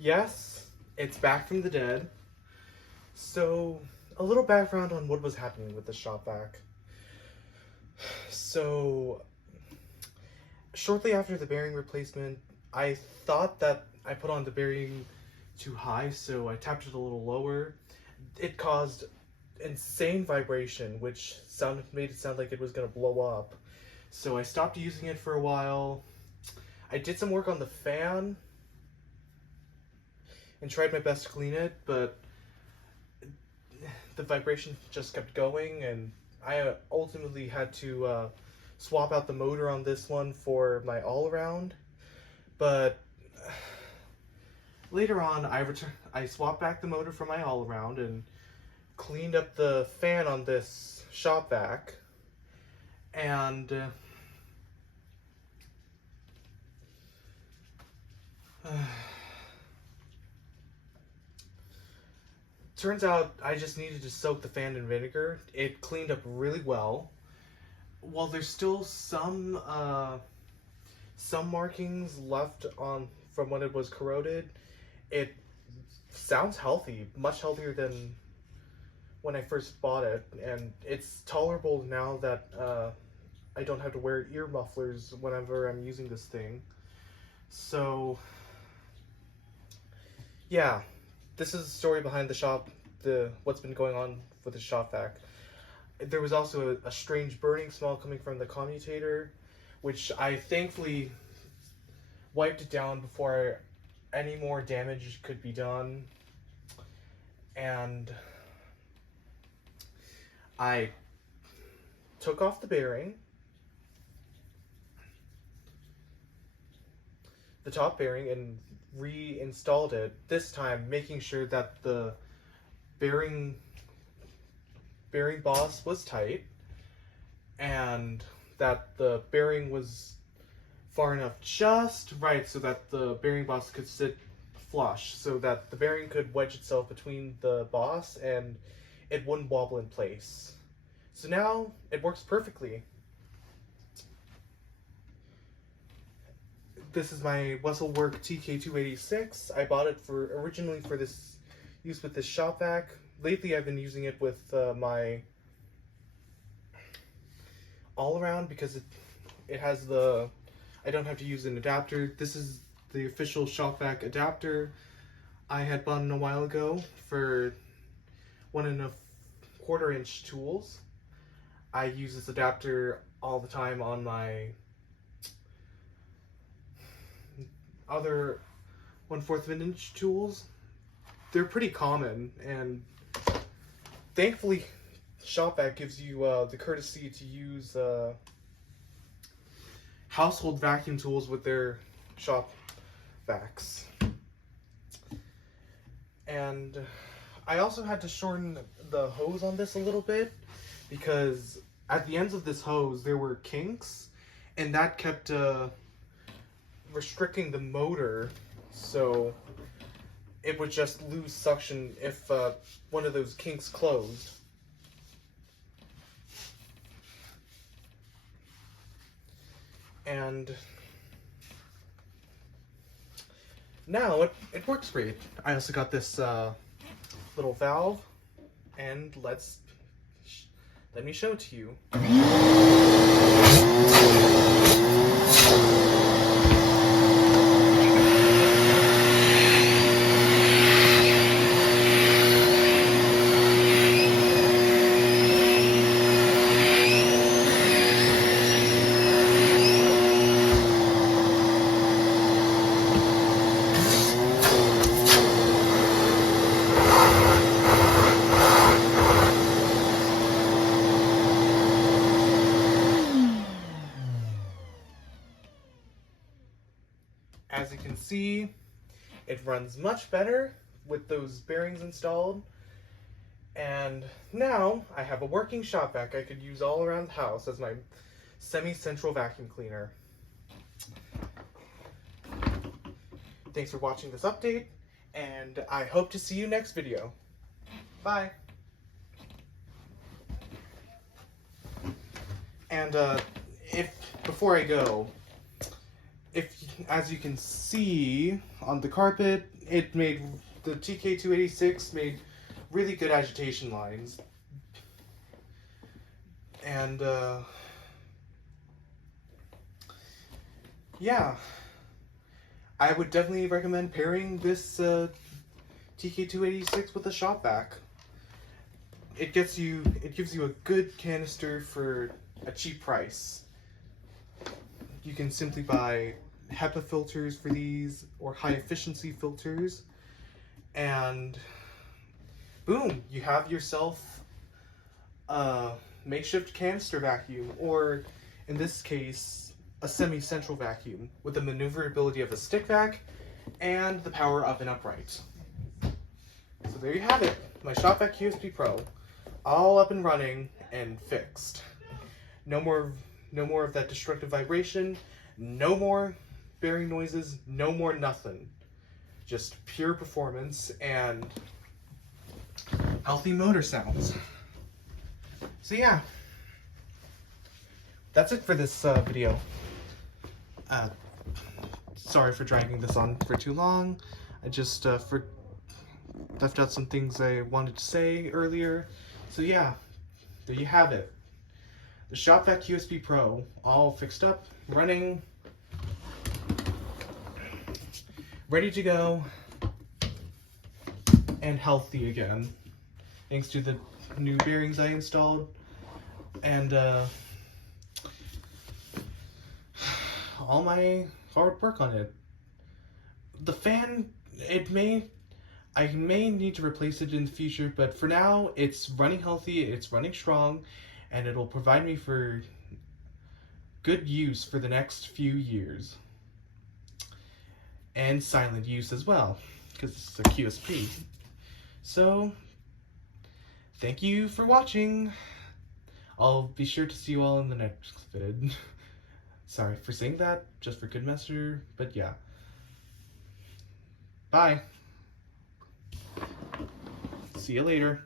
Yes, it's back from the dead. So, a little background on what was happening with the shop vac. So, shortly after the bearing replacement, I thought that I put on the bearing too high, so I tapped it a little lower. It caused insane vibration, which made it sound like it was gonna blow up. So I stopped using it for a while. I did some work on the fan and tried my best to clean it, but the vibration just kept going, and I ultimately had to swap out the motor on this one for my all-around. But later on, I swapped back the motor for my all-around and cleaned up the fan on this shop vac, and turns out I just needed to soak the fan in vinegar. It cleaned up really well. While there's still some markings left on from when it was corroded, it sounds healthy, much healthier than when I first bought it, and it's tolerable now that I don't have to wear ear mufflers whenever I'm using this thing. So yeah, this is the story behind what's been going on with the shop vac. There was also a strange burning smell coming from the commutator, which I thankfully wiped it down before any more damage could be done. And I took off the bearing, the top bearing, and reinstalled it, this time making sure that the bearing boss was tight and that the bearing was far enough just right so that the bearing boss could sit flush, so that the bearing could wedge itself between the boss and it wouldn't wobble in place. So now it works perfectly. This is my Wesselwerk TK286. I bought it originally for this use with this shop vac. Lately I've been using it with my all-around because it has I don't have to use an adapter. This is the official shop vac adapter I had bought a while ago for 1 1/4-inch tools. I use this adapter all the time on my other 1/4 of an inch tools. They're pretty common, and thankfully shop vac gives you the courtesy to use household vacuum tools with their shop vacs. And I also had to shorten the hose on this a little bit because at the ends of this hose there were kinks, and that kept restricting the motor, so it would just lose suction if one of those kinks closed. And now it works great. I also got this little valve, and let me show it to you. As you can see, it runs much better with those bearings installed. And now I have a working shop vac I could use all around the house as my semi-central vacuum cleaner. Thanks for watching this update, and I hope to see you next video. Bye! And before I go, as you can see on the carpet, it made the TK286 made really good agitation lines, and yeah, I would definitely recommend pairing this TK286 with a shop vac. It gives you a good canister for a cheap price. You can simply buy HEPA filters for these or high efficiency filters, and boom, you have yourself a makeshift canister vacuum, or in this case, a semi-central vacuum with the maneuverability of a stick vac and the power of an upright. So there you have it, my Shop Vac QSP Pro, all up and running and fixed. No more of that destructive vibration, no more bearing noises, no more nothing. Just pure performance and healthy motor sounds. So yeah, that's it for this video. Sorry for dragging this on for too long. I just left out some things I wanted to say earlier. So yeah, there you have it. The Shop Vac QSP Pro, all fixed up, running, ready to go, and healthy again, thanks to the new bearings I installed, and all my hard work on it. The fan, I may need to replace it in the future, but for now, it's running healthy, it's running strong, and it'll provide me for good use for the next few years. And silent use as well, because it's a QSP. So, thank you for watching. I'll be sure to see you all in the next vid. Sorry for saying that, just for good measure, but yeah. Bye. See you later.